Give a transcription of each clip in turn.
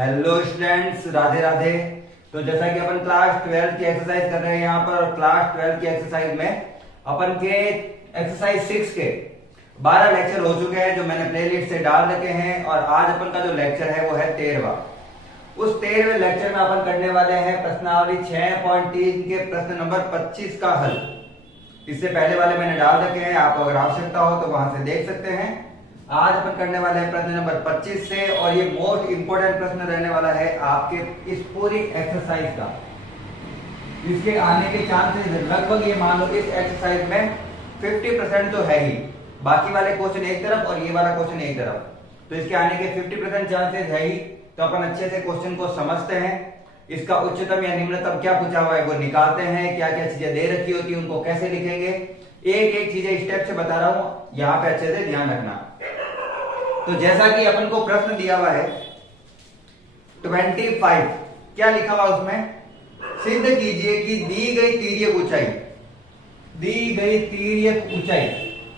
Hello students, Radhe Radhe. तो जैसा कि अपन क्लास 12 की एक्सरसाइज कर रहे हैं यहाँ पर, क्लास 12 की एक्सरसाइज में अपन के एक्सरसाइज 6 के 12 लेक्चर हो चुके हैं जो मैंने प्लेलिस्ट से डाल रखे हैं। और आज अपन का जो लेक्चर है वो है 13वां। उस 13वें लेक्चर में अपन करने वाले हैं प्रश्नावली 6.3 के प्रश्न नंबर 25 का हल। इससे पहले वाले मैंने डाल रखे हैं, आपको अगर आवश्यकता हो तो वहां से देख सकते हैं। आज अपन करने वाले हैं प्रश्न नंबर 25 से, और ये मोस्ट इंपोर्टेंट प्रश्न रहने वाला है आपके इस पूरी एक्सरसाइज का। इसके आने के चांसेस लगभग, ये मान लो इस एक्सरसाइज में 50% तो है ही। बाकी वाले क्वेश्चन एक तरफ और ये वाला क्वेश्चन एक तरफ, तो इसके आने के 50% चांसेस है ही। तो अपन अच्छे से क्वेश्चन को समझते हैं, इसका उच्चतम या निम्नतम क्या पूछा हुआ है वो निकालते हैं, क्या क्या चीजें दे रखी होती है उनको कैसे लिखेंगे, एक एक चीजें स्टेप से बता रहा हूं, यहां पे अच्छे से ध्यान रखना। तो जैसा कि अपन को प्रश्न दिया हुआ है 25, क्या लिखा हुआ उसमें, सिद्ध कीजिए कि दी गई तिर्यक ऊंचाई,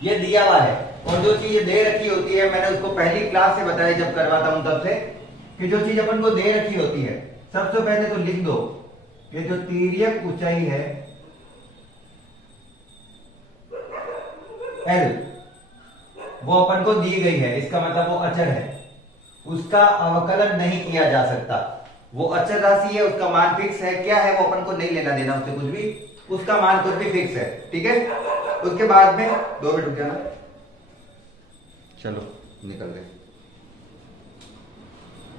ये दिया हुआ है। और जो चीज दे रखी होती है, मैंने उसको पहली क्लास से बताया जब करवाता हूं तब से, कि जो चीज अपन को दे रखी होती है सबसे पहले तो लिख दो, ये जो तिर्यक ऊंचाई है L, वो अपन को दी गई है, इसका मतलब वो अचर है, उसका अवकलन नहीं किया जा सकता। वो अचर राशि है, उसका मान फिक्स है। क्या है वो अपन को नहीं लेना देना उससे कुछ भी, उसका मान कुछ भी फिक्स है, ठीक है। उसके बाद में 2 मिनट रुक जाना, चलो निकल गए।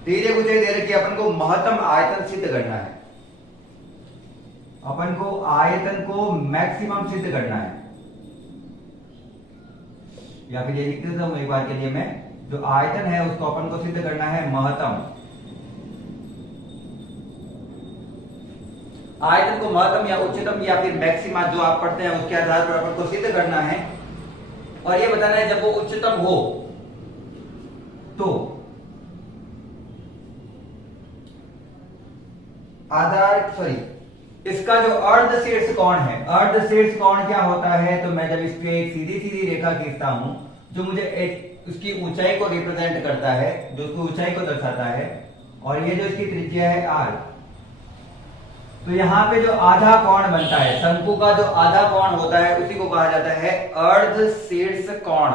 तिर्यक ऊंचाई दे रखी है, अपन को महत्तम आयतन सिद्ध करना है, अपन को आयतन को मैक्सिमम सिद्ध करना है, या फिर ये लिख देता हूं एक बार के लिए मैं, जो आयतन है उसको अपन को सिद्ध करना है महत्तम। आयतन को महत्तम या उच्चतम या फिर मैक्सिमा जो आप पढ़ते हैं उसके आधार पर अपन को सिद्ध करना है। और ये बताना है जब वो उच्चतम हो तो इसका जो अर्धशीर्ष कोण है, अर्धशीर्ष कोण क्या होता है, तो मैं जब इस पे एक सीधी सीधी रेखा खींचता हूं जो मुझे एक उसकी ऊंचाई को रिप्रेजेंट करता है, जो उसकी ऊंचाई को दर्शाता है, और ये जो इसकी त्रिज्या है r, तो यहां पे जो आधा कोण बनता है, शंकु का जो आधा कोण होता है उसी को कहा जाता है अर्धशीर्ष कोण।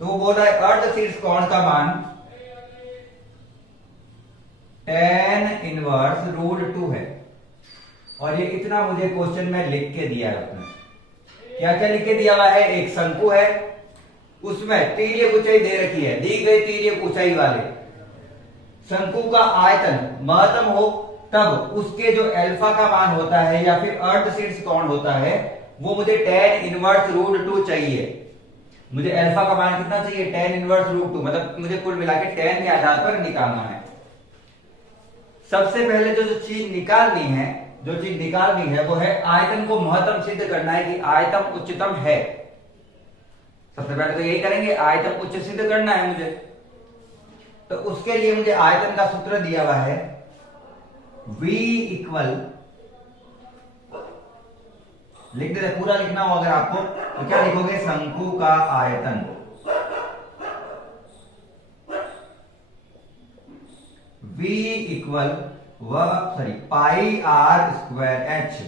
तो वो बोल रहा है अर्धशीर्ष कोण का मान tan इनवर्स √2 है। और ये इतना मुझे क्वेश्चन में लिख के दिया है उसने। क्या क्या लिख के दिया हुआ है, एक शंकु है, उसमें तिर्यक ऊंचाई दे रखी है, दी गई तिर्यक ऊंचाई वाले शंकु का आयतन महत्तम हो तब उसके जो अल्फा का मान होता है या फिर अर्धशीर्ष कोण होता है वो मुझे tan इनवर्स √2 चाहिए। मुझे अल्फा का मान कितना चाहिए, tan इनवर्स √2, मतलब मुझे कुल मिला के tan के आधार पर निकालना है। सबसे पहले जो चीज निकालनी है वो है आयतन को महत्तम सिद्ध करना है कि आयतन उच्चतम है। सबसे पहले तो यही करेंगे, आयतन उच्च सिद्ध करना है मुझे। तो उसके लिए मुझे आयतन का सूत्र दिया हुआ है V इक्वल, लिख देते, पूरा लिखना हो अगर आपको तो क्या लिखोगे, शंकु का आयतन V इक्वल पाई r स्क्वायर h।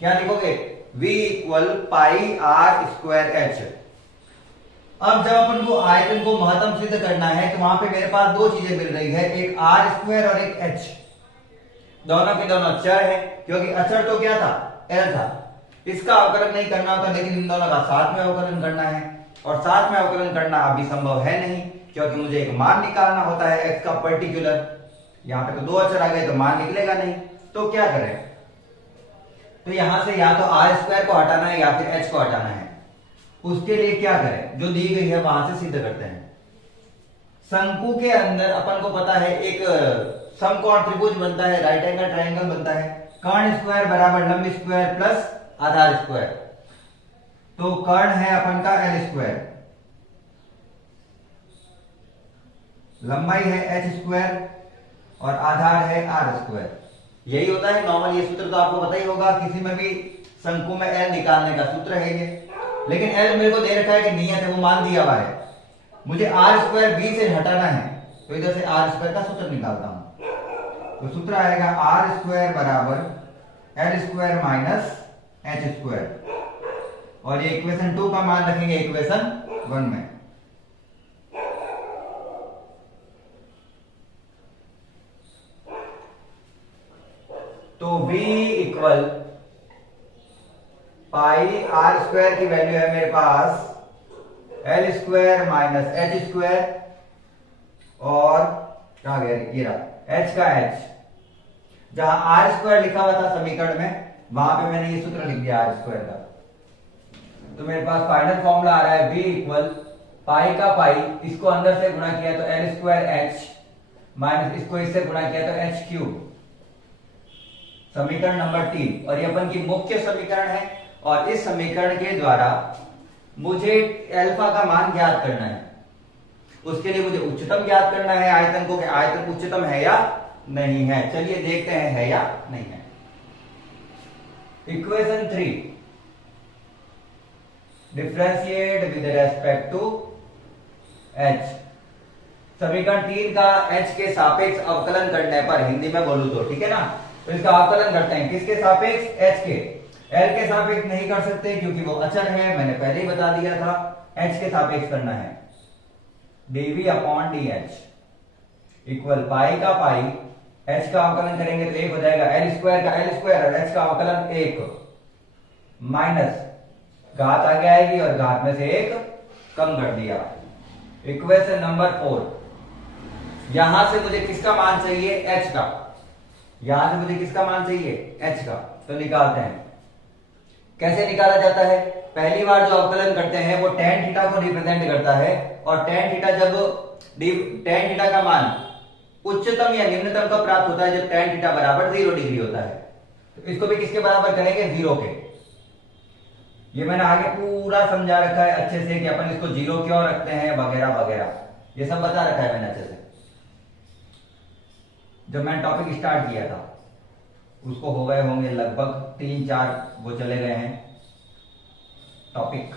क्या लिखोगे, V इक्वल पाई r स्क्वायर h। अब जब अपन को आयतन को महत्तम सिद्ध करना है तो वहां पे मेरे पास 2 चीजें मिल रही है, एक r स्क्वायर और एक h। दोनों के दोनों चर है, क्योंकि अचर तो क्या था, l था। इसका अवकलन नहीं करना होता, लेकिन इन दोनों का साथ में अवकलन करना है, और साथ में अवकलन करना अभी संभव है नहीं, क्योंकि मुझे एक मान निकालना होता है x का पर्टिकुलर। यहां पे तो 2 अचर आ गए तो मान निकलेगा नहीं, तो क्या करें, तो यहां से या तो r स्क्वायर को हटाना है या फिर h को हटाना है। उसके लिए क्या करें, जो दी गई है वहां से सिद्ध करते हैं। शंकु के अंदर अपन को पता है एक समकोण त्रिभुज बनता है, राइट एंगल ट्रायंगल बनता है, कर्ण स्क्वायर बराबर लंब स्क्वायर प्लस आधार स्क्वायर। तो कर्ण है अपन का l स्क्वायर, लंबाई है h स्क्वायर और आधार है r स्क्वायर। यही होता है नॉर्मल, ये सूत्र तो आपको पता ही होगा, किसी में भी शंकु में l निकालने का सूत्र है ये। लेकिन l मेरे को दे रखा है कि नियत है, वो मान दिया हुआ है, मुझे r स्क्वायर b से हटाना है, तो इधर से आर स्क्वायर का सूत्र निकालता हूं। तो सूत्र आएगा आर स्क्वायर बराबर L square minus H square, और ये इक्वेशन 2 का मान रखेंगे इक्वेशन 1 में। तो v equal pi are square की वैल्यू है मेरे पास L square minus H square, और क्या गया ये रहा h का h। जहां आर स्क्वायर लिखा हुआ था समीकरण में, वहां पे मैंने ये सूत्र लिख दिया आर स्क्वायर का। तो मेरे पास फाइनल फॉर्मूला आ रहा है v इक्वल पाई का पाई, इसको अंदर से गुणा किया तो एल स्क्वायर एच, माइनस इसको इससे गुणा किया तो एच क्यूब, समीकरण नंबर 3। और ये अपन की मुख्य समीकरण है, और इस समीकरण के द्वारा मुझे अल्फा का मान ज्ञात करना है। उसके लिए मुझे उच्चतम ज्ञात करना है आयतन को, कि आयतन उच्चतम है या नहीं है। चलिए देखते हैं है या नहीं है। Equation 3, differentiate with respect to h। समीकरण 3 का h के सापेक्ष अवकलन करने पर, हिंदी में बोलूं तो ठीक है ना, तो इसका अवकलन करते हैं किसके सापेक्ष, h के। l के सापेक्ष नहीं कर सकते क्योंकि वो अचर है, मैंने पहले ही बता दिया था। h के सापेक्ष करना है, dv upon dh equal pi का पाई, h का अवकलन करेंगे तो 1 हो जाएगा, l स्क्वायर का l स्क्वायर, और h का अवकलन 1 माइनस घात आगे आएगी और घात में से 1 कम कर दिया। इक्वेशन नंबर 4, यहां से मुझे किसका मान चाहिए, h का। यहां से मुझे किसका मान चाहिए, h का। तो निकालते हैं। कैसे निकाला जाता है, पहली बार जो अवकलन करते हैं वो tan थीटा को रिप्रेजेंट करता है, और tan थीटा जब tan थीटा का मान उच्चतम या निम्नतम कब प्राप्त होता है, जब tan थीटा बराबर 0 डिग्री होता है। तो इसको भी किसके बराबर करेंगे, 0 के। ये मैंने आगे पूरा समझा रखा है अच्छे से कि अपन इसको 0 क्यों रखते हैं वगैरह वगैरह, ये सब बता रखा है मैंने अच्छे से। जब मैंने टॉपिक स्टार्ट किया था उसको हो गए होंगे लगभग 3-4 वो चले गए हैं टॉपिक।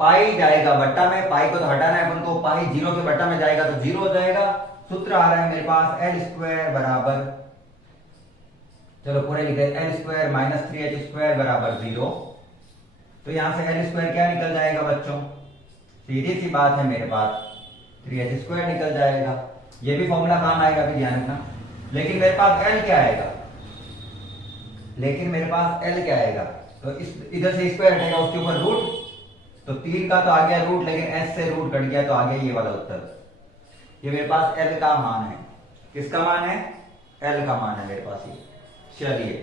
पाई जाएगा बट्टा में, पाई को तो हटाना है अपन को, पाई 0 के बट्टा में जाएगा तो 0 हो जाएगा। सूत्र आ रहा है मेरे पास एल स्क्वायर बराबर, चलो पूरे लिखे, L square minus 3h square बराबर 0। तो यहां से एल स्क्वायर क्या निकल जाएगा बच्चों, सीधी सी बात है मेरे पास 3h स्क्वायर निकल जाएगा। ये भी फॉर्मूला काम आएगा, भी ध्यान रखना। लेकिन मेरे पास एल क्या आएगा, लेकिन मेरे पास एल क्या आएगा, तो इस इधर से स्क्वायर हटेगा, उसके ऊपर रूट, तो 3 का तो आ गया रूट, लेकिन एस से रूट कट गया तो आ गया ये वाला उत्तर। ये मेरे पास एल का मान है। किसका मान है, एल का मान है मेरे पास ये। चलिए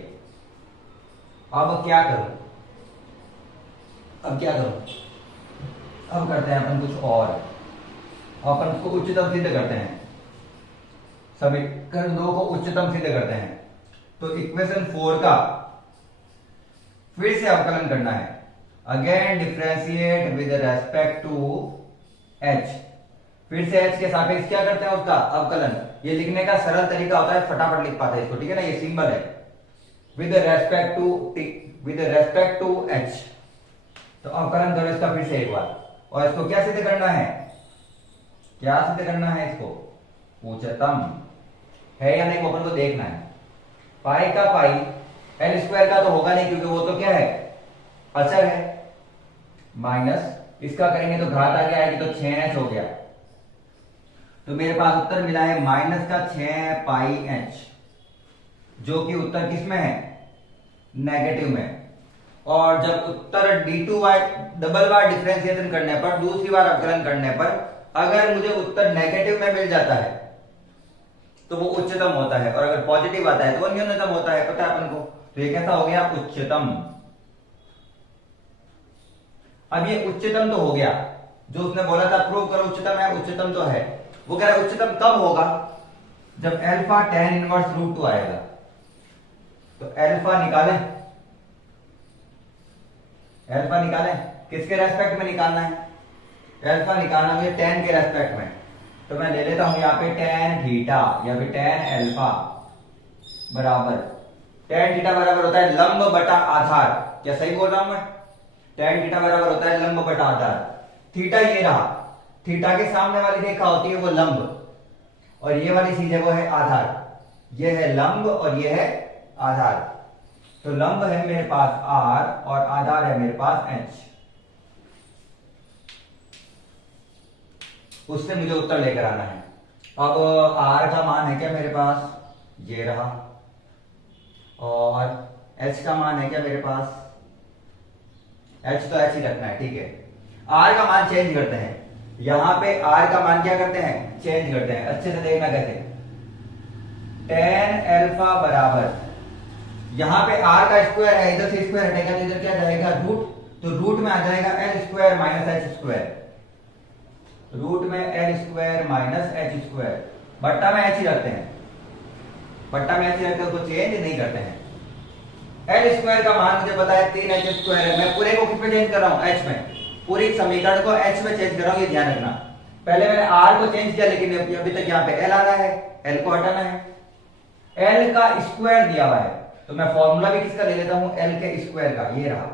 अब क्या करूं, अब क्या करूं, अब करते हैं अपन कुछ और, अपन उसको उच्चतम सिद्ध करते हैं, समीकरण 2 को उच्चतम सिद्ध करते हैं। तो इक्वेशन 4 का फिर से अवकलन करना है, again differentiate with respect to h। फिर से h के सापेक्ष क्या करते हैं, उसका अवकलन। ये लिखने का सरल तरीका होता है, फटाफट लिख पाते हैं इसको, ठीक है ना, ये सिंबल है विद रेस्पेक्ट टू h। तो अवकलन करो इसका फिर से एक बार, और इसको क्या सिद्ध करना है, क्या सिद्ध करना है इसको, उच्चतम है या नहीं वो अपन को देखना है। पाई का पाई, एल स्क्वायर का तो होगा नहीं क्योंकि वो तो क्या है, अचर है, माइनस इसका करेंगे तो घात आगे आएगी तो 6h हो गया। तो मेरे पास उत्तर मिला है माइनस का 6 पाई h, जो कि उत्तर किसमें है, नेगेटिव में। और जब उत्तर d2y डबल बार डिफरेंशिएशन करने पर, दूसरी बार अवकलन करने पर, अगर मुझे उत्तर नेगेटिव में मिल जाता है तो वो उच्चतम होता है, और अगर पॉजिटिव आता है तो वो न्यूनतम होता है, पता है अपन को। तो ये कैसा हो गया, उच्चतम। अब ये उच्चतम तो हो गया, जो उसने बोला था प्रूव करो उच्चतम है, उच्चतम तो है। वो कह रहा है उच्चतम कब होगा, जब अल्फा tan इनवर्स √2 आएगा। तो अल्फा निकालें, अल्फा निकालें, किसके रेस्पेक्ट में निकालना है, अल्फा निकालना मुझे tan के रेस्पेक्ट में। तो मैं ले लेता हूं यहाँ पे tan थीटा या फिर tan अल्फा बराबर, tan थीटा बराबर होता है लंब बटा आधार। क्या सही बोल रहा हूं मैं, tan थीटा बराबर होता है लंब बटा आधार। थीटा ये रहा, थीटा के सामने वाली रेखा होती है वो लंब, और ये वाली चीज है वो है आधार। ये है लंब और ये है आधार। तो लंब है मेरे पास R और आधार है मेरे पास H। उससे मुझे उत्तर लेकर आना है। अब R का मान है क्या मेरे पास, ये रहा, और H का मान है क्या मेरे पास, H तो H ही रखना है, ठीक है। R का मान चेंज करते हैं, यहां पे R का मान क्या करते हैं, चेंज करते हैं। अच्छे से देखना कैसे, tan अल्फा बराबर, यहां पे R का स्क्वायर है, इधर से स्क्वायर हटेगा तो इधर क्या जाएगा रूट, तो रूट में आ जाएगा L square minus H square, root में L square minus H square, बट्टा में H ही रखते हैं, बट्टा में H ही रखते हैं, उसको चेंज नहीं करते हैं। L स्क्वायर का मान मुझे पता है 3H स्क्वायर है, मैं पूरे को किस में चेंज कर रहा हूं, H में, पूरी समीकरण को H में चेंज कर रहा हूं, ये ध्यान रखना। पहले मैंने R को चेंज किया, लेकिन अभी तक यहाँ पे L आ रहा है, L को हटाना है। L का स्क्वायर दिया हुआ है, तो मैं फॉर्मूला भी किसका ले लेता हूं, L के स्क्वायर का, ये रहा,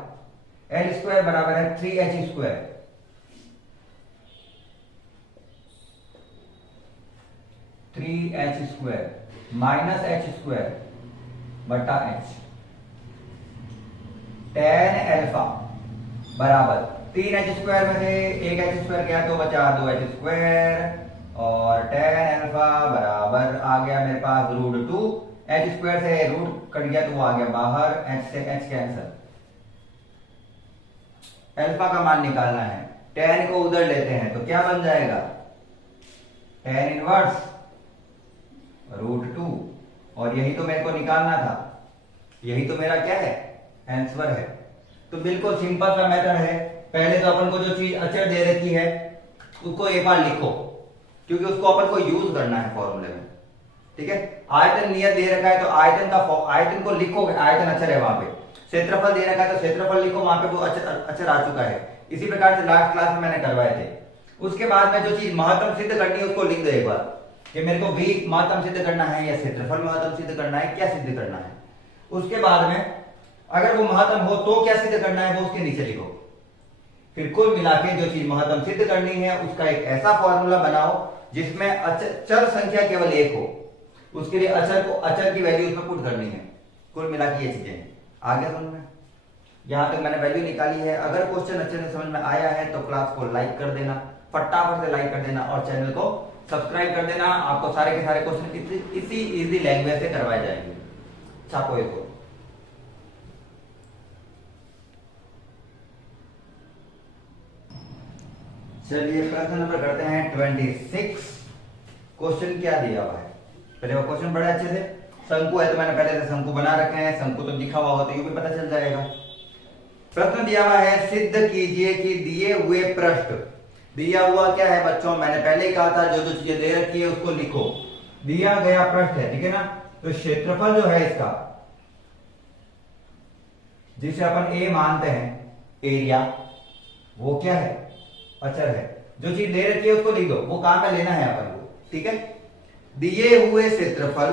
L स्क्वायर बराबर है 3H square, 3H square minus H square बटा H, tan अल्फा बराबर 3H स्क्वायर में से एक H स्क्वायर गया तो बचा 2H स्क्वायर, और tan अल्फा बराबर आ गया मेरे पास रूट 2, H स्क्वायर से रूट कट गया तो वो आ गया बाहर, H से H कैंसल। अल्फा का मान निकालना है, tan को उधर लेते हैं तो क्या बन जाएगा, tan इनवर्स रूट 2, और यही तो मेरे को निकालना था, यही तो मेरा क्या है, आंसर है। तो बिल्कुल सिंपल सा मेथड है। पहले तो अपन को जो चीज अचर दे रखी है उसको एक बार लिखो, क्योंकि उसको अपन को यूज करना है फॉर्मूले में, ठीक है। आयतन नियत दे रखा है तो आयतन को लिखोगे, आयतन अचर है वहां पे, क्षेत्रफल दे रखा है तो क्षेत्रफल लिखो, वहां पे वो अचर आ चुका है। इसी प्रकार से लास्ट क्लास में मैंने करवाए थे। उसके बाद में जो चीज महत्तम सिद्ध करनी है उसको लिख दो एक बार, कि मेरे को v महत्तम सिद्ध करना है या क्षेत्रफल महत्तम सिद्ध करना है, क्या सिद्ध करना है। उसके बाद में अगर वो महत्तम हो तो क्या सिद्ध करना है वो उसके नीचे लिखो। फिर कुल मिला के जो चीज महत्तम सिद्ध करनी है उसका एक ऐसा फॉर्मूला बनाओ जिसमें चर संख्या केवल एक हो, उसके लिए अचर की वैल्यू उसमें पुट करनी है। कुल मिला के ये चीजें आगे समझ में, यहां तक मैंने वैल्यू निकाली है। अगर क्वेश्चन अच्छे से समझ में आया है तो क्लास को लाइक कर देना, फटाफट से लाइक कर देना, और चैनल को सब्सक्राइब कर देना। आपको सारे के सारे क्वेश्चन इसी इजी लैंग्वेज से करवाए जाएंगे। छापो इसको। चलिए प्रश्न नंबर करते हैं 26। क्वेश्चन क्या दिया हुआ है, पहले वो क्वेश्चन बड़े अच्छे से, शंकु है तो मैंने पहले से शंकु बना रखे हैं, शंकु तो लिखा हुआ होता है, ये भी पता चल जाएगा। प्रश्न दिया हुआ है, सिद्ध कीजिए कि दिए हुए पृष्ठ, दिया हुआ क्या है बच्चों, मैंने पहले ही कहा था जो जो चीजें दे रखी है उसको लिखो। दिया गया पृष्ठ है, ठीक है ना, तो क्षेत्रफल जो है इसका, जिसे अपन ए मानते हैं, एरिया, वो क्या है, अचर है। जो चीज दे रखी है उसको लिख दो, वो काम में लेना है अपन को, ठीक है। दिए हुए क्षेत्रफल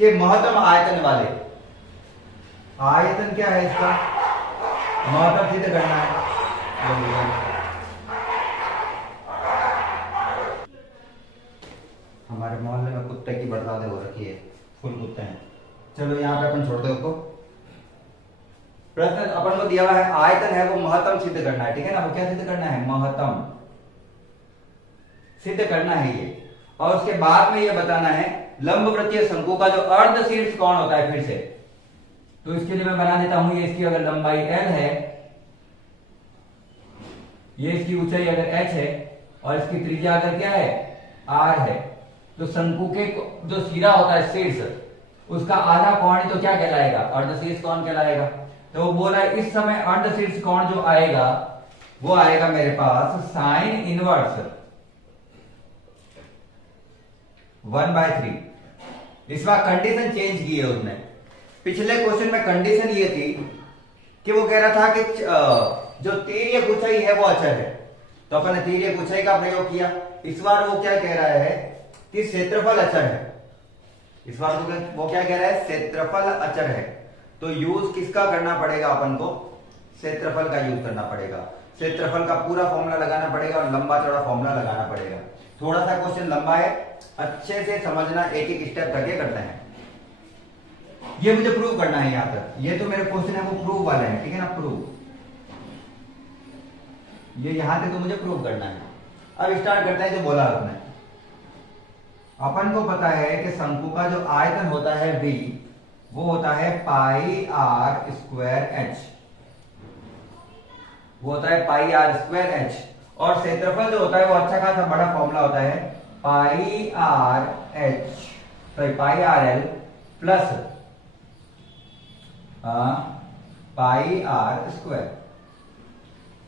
के महत्तम आयतन वाले, आयतन क्या है इसका, महत्तम सिद्ध करना है। हमारे मोहल्ले में कुत्ते की बरसात हो रखी है, फुल कुत्ते हैं। चलो यहाँ पे अपन छोड़ दो उसको। प्रश्न अपन को दिया हुआ है, आयतन है वो महत्तम सिद्ध करना है, ठीक है ना। वो क्या सिद्ध करना है, महत्तम सिद्ध करना है ये। और उसके बाद में ये बताना है लंबवृत्तीय शंकु का जो अर्ध शीर्ष कोण होता है, फिर से तो इसके लिए मैं बना देता हूं, ये इसकी अगर लंबाई l है, ये इसकी ऊंचाई अगर h है, और इसकी त्रिज्या अगर क्या है, r है, तो शंकु के जो सिरा होता है शीर्ष, उसका आधा कोण तो क्या कहलाएगा, अर्धशीर्ष कोण कहलाएगा। तो वो बोला इस समय अर्धशीर्ष कोण जो आएगा वो आएगा मेरे पास साइन इनवर्स 1/3। इस बार कंडीशन चेंज की है उसने। पिछले क्वेश्चन में कंडीशन ये थी कि वो कह रहा था कि जो तिर्यक ऊंचाई है वो अचर है, तो अपन ने तिर्यक ऊंचाई का प्रयोग किया। इस बार वो क्या कह रहा है कि क्षेत्रफल अचर है। इस बार वो क्या कह रहा है, क्षेत्रफल अचर है। तो यूज किसका करना पड़ेगा अपन को, क्षेत्रफल का यूज करना पड़ेगा। क्षेत्रफल का पूरा फॉर्मूला लगाना पड़ेगा और लंबा चौड़ा फॉर्मूला लगाना पड़ेगा। थोड़ा सा क्वेश्चन लंबा है, अच्छे से समझना, एक एक स्टेप करके करना है। ये मुझे प्रूव करना है यहां तक, ये तो मेरे क्वेश्चन है वो प्रूव वाले हैं, ठीक है ना, प्रूव, ये यहां तक तो मुझे प्रूव करना है। अब स्टार्ट करते हैं जो बोला आपने। अपन को पता है कि शंकु का जो आयतन होता है v, वो होता है पाई आर स्क्वायर एच, वो होता है पाई आर स्क्वायर एच। और क्षेत्रफल जो होता है वो अच्छा खासा बड़ा फॉर्मूला होता है pi R H, sorry pi R L plus pi are square.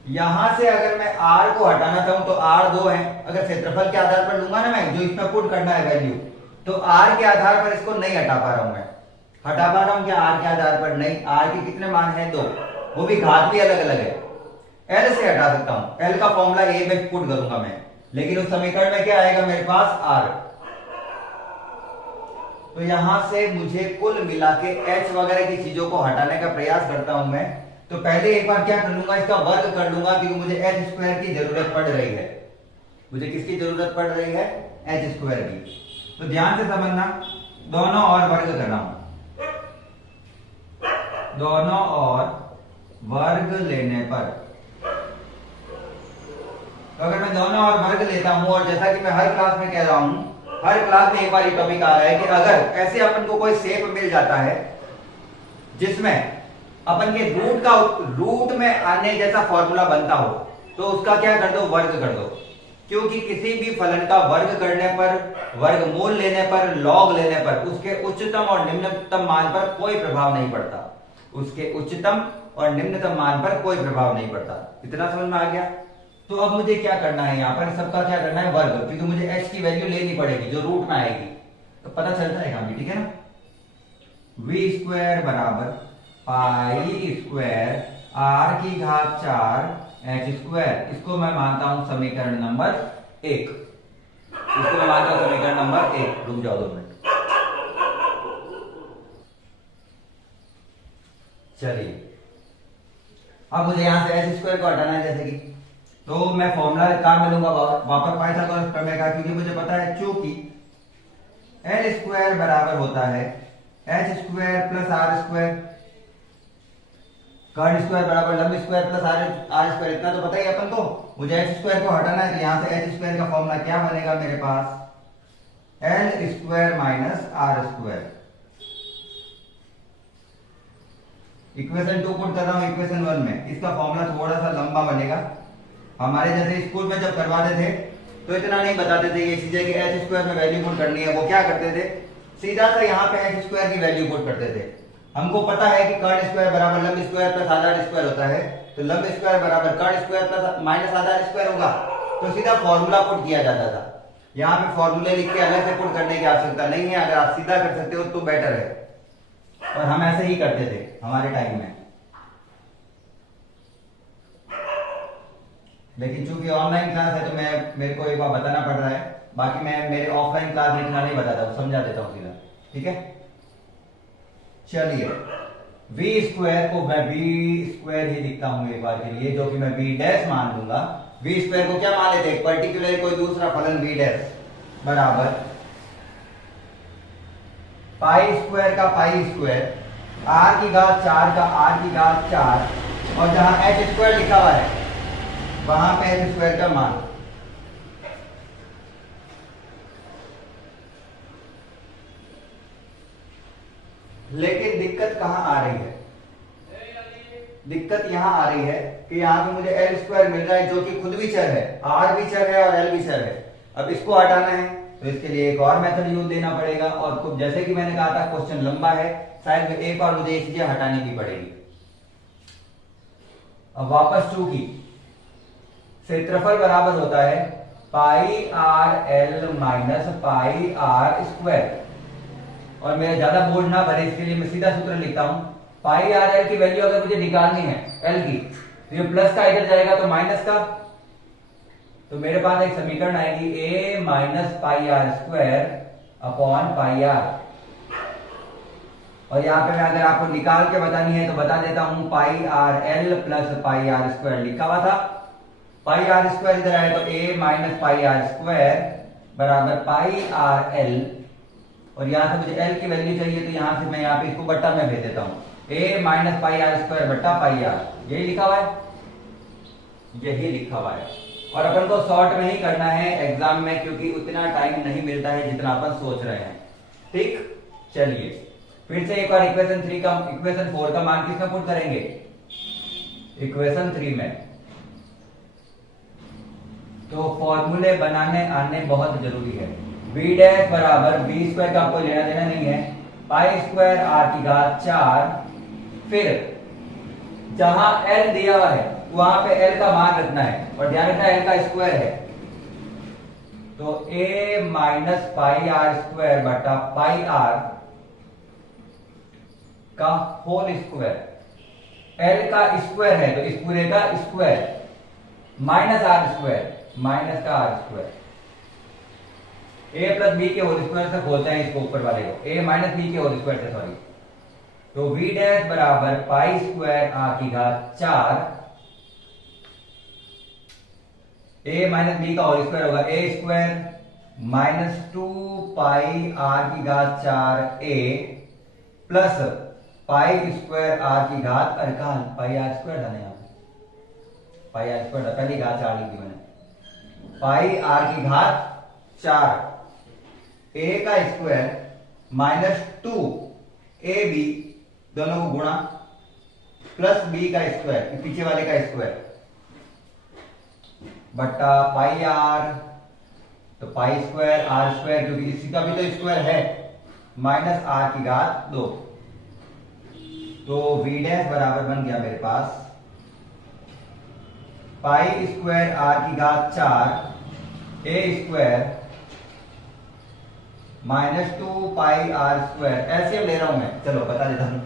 यहां से अगर मैं r को हटाना चाहूं तो r 2 है, अगर क्षेत्रफल के आधार पर लूंगा ना मैं, जो इसमें पुट करना है वैल्यू, तो r के आधार पर इसको नहीं हटा पा रहा हूं मैं। हटा पा रहा हूं क्या r के आधार पर? नहीं। r के कितने मान हैं? 2, वो भी घात भी अलग अलग है। l से हटा सकता हूं, l का फॉर्मूला a में पुट करूंगा मैं, लेकिन उस समीकरण में क्या आएगा मेरे पास? r। तो यहां से मुझे कुल मिला के h वगैरह की चीजों को हटाने का प्रयास करता हूं मैं। तो पहले एक बार क्या कर लूंगा, इसका वर्ग कर लूंगा, क्योंकि मुझे एच स्क्वायर की जरूरत पड़ रही है। मुझे किसकी जरूरत पड़ रही है? एच स्क्वायर की। तो ध्यान से समझना, दोनों और वर्ग कर रहा हूं, दोनों और वर्ग लेने पर, तो अगर मैं दोनों और वर्ग लेता हूं, और जैसा कि मैं हर क्लास में कह रहा हूं, हर क्लास में एक बार ये टॉपिक आ रहा है कि अगर ऐसे अपन को कोई शेप मिल जाता है जिसमें अपन के रूट में आने जैसा फॉर्मूला बनता हो, तो उसका क्या कर दो? वर्ग कर दो। क्योंकि किसी भी फलन का वर्ग करने पर, वर्गमूल लेने पर, लॉग लेने पर उसके उच्चतम और निम्नतम मान पर कोई प्रभाव नहीं पड़ता। उसके उच्चतम और निम्नतम मान पर कोई प्रभाव नहीं पड़ता। इतना समझ में आ गया? तो अब मुझे क्या करना है, यहां पर सबका क्या करना है? वर्ग, क्योंकि मुझे x की वैल्यू लेनी पड़ेगी जो रूट में आएगी, तो पता चल जाएगा भी, ठीक है ना। v स्क्वायर बराबर पाई स्क्वायर r की घात 4 h स्क्वायर, इसको मैं मानता हूं समीकरण नंबर 1। इसको मैं मानता हूं समीकरण नंबर 1। रुक जाओ 2 मिनट। चलिए, अब मुझे यहां से h स्क्वायर को हटाना है, जैसे कि, तो मैं फॉर्मूला कहां मिलूंगा? वापस पाइथागोरस प्रमेय का, क्योंकि मुझे पता है चूंकि l स्क्वायर बराबर होता है h square plus r square, कर्ण स्क्वायर बराबर लंब स्क्वायर प्लस आर स्क्वायर, इतना तो पता ही अपन को। मुझे एच स्क्वायर को हटाना है, तो यहां से एच स्क्वायर का फॉर्मूला क्या बनेगा मेरे पास? L square minus R square. Equation 2 put कर रहा हूं इक्वेशन 1 में, इसका फॉर्मूला थोड़ा सा लंबा बनेगा। हमारे जैसे स्कूल में जब करवाते थे तो इतना नहीं बताते थे ये चीजें कि एच स्क्वायर में वैल्यू पुट करनी है। वो क्या करते थे, सीधा सा यहाँ पे एच स्क्वायर की वैल्यू पुट करते थे। हमको पता है कि कर्ण स्क्वायर बराबर लंब स्क्वायर प्लस आधार स्क्वायर होता है, तो लंब स्क्वायर बराबर कर्ण स्क्वायर प्लस माइनस आधार स्क्वायर होगा, तो सीधा फॉर्मूला पुट किया जाता था। यहाँ पे फॉर्मूले लिख के अलग से पुट करने की आवश्यकता नहीं है। अगर आप सीधा कर सकते हो तो बेटर है, और हम ऐसे ही करते थे हमारे टाइम में। लेकिन चूंकि ऑनलाइन क्लास है तो मेरे को एक बार बताना पड़ रहा है, बाकी मैं मेरे ऑफलाइन क्लास में इतना नहीं बताता हूं, समझा देता हूं सीधा, ठीक है। चलिए, v स्क्वायर को मैं v स्क्वायर ही लिखता हूं एक बार के लिए, जो कि मैं v डैश मान लूंगा। v स्क्वायर को क्या मान लेते हैं? पर्टिकुलर कोई दूसरा फलन v डैश बराबर पाई स्क्वायर का पाई स्क्वायर, r की घात 4 का r की घात 4, और जहां h स्क्वायर लिखा हुआ है वहां पे h स्क्वायर का मान। लेकिन दिक्कत कहां आ रही है? दिक्कत यहां आ रही है कि यहां पे मुझे एल स्क्वायर मिल रहा है, जो कि खुद भी चर है, आर भी चर है और एल भी चर है। अब इसको हटाना है तो इसके लिए एक और मेथड यूज देना पड़ेगा, और जैसे कि मैंने कहा था क्वेश्चन लंबा है, शायद में एक और मुझे ये चीजें हटानी भी पड़ेगी। अब वापस चूंकि क्षेत्रफल बराबर होता है pi R L minus pi are square, और मेरा ज्यादा बोर्ड ना भरे इसके लिए मैं सीधा सूत्र लिखता हूं। पाई आर एल की वैल्यू अगर मुझे निकालनी है एल की, तो ये प्लस का इधर जाएगा तो माइनस का, तो मेरे पास एक समीकरण आएगी a minus pi are square upon pi r. और यहां पे मैं अगर आपको निकाल के बतानी है तो बता देता हूं, pi R L plus pi are square लिखा हुआ था, पाई आर स्क्वायर इधर आए तो A minus pi are square बराबर पाई आर एल, और यहां से मुझे एल की वैल्यू चाहिए तो यहां से मैं यहाँ पे इसको बट्टा में भेज देता हूं, ए माइनस पाई आर स्क्वायर बट्टा पाई आर, यही लिखा हुआ है, यही लिखा हुआ है। और अपन को शॉर्ट में ही करना है एग्जाम में, क्योंकि उतना टाइम नहीं मिलता है जितना अपन सोच रहे हैं। ठीक, चलिए फिर से एक बार इक्वेशन 4 का मान किसमें पुट करेंगे, इक्वेशन 3 में। तो फॉर्मूले बनाने आने बहुत जरूरी है। बी डैश बराबर बी स्क्वायर का आपको लेना देना नहीं है, पाई स्क्वायर आर की घात 4, फिर जहां एल दिया हुआ है वहां पे एल का मान रखना है, और ध्यान रखना एल का स्क्वायर है, तो A minus pi are square बटा पाई आर का होल स्क्वायर, एल का स्क्वायर है तो इस पूरे का square, minus R square, minus का R square, A plus B के होल स्क्वायर से खोलते हैं इसको ऊपर वाले को, ए माइनस बी के होल स्क्वायर से, सॉरी। तो वी डैश बराबर पाई स्क्वायर आर की घात 4, ए माइनस बी का होल स्क्वायर होगा ए स्क्वायर माइनस 2 पाई आर की घात 4 ए प्लस पाई स्क्वायर आर की घात, अरे कहा पाई आर स्क्वायर था ना, यहाँ पाई आर स्क्वायर था, पहली घात 4 लिखी मैंने, पाई आर की घात 4 ए का स्क्वायर माइनस 2 ए बी दोनों को गुणा प्लस बी का स्क्वायर, पीछे वाले का स्क्वायर बट्टा पाई आर, तो पाई स्क्वायर आर स्क्वायर, क्योंकि इसी का भी तो स्क्वायर है, माइनस आर की घात 2। तो वी डैश बराबर बन गया मेरे पास पाई स्क्वायर आर की घात 4 A square minus 2 pi are square, LCM ले रहा हूं मैं, चलो बता देता हूं।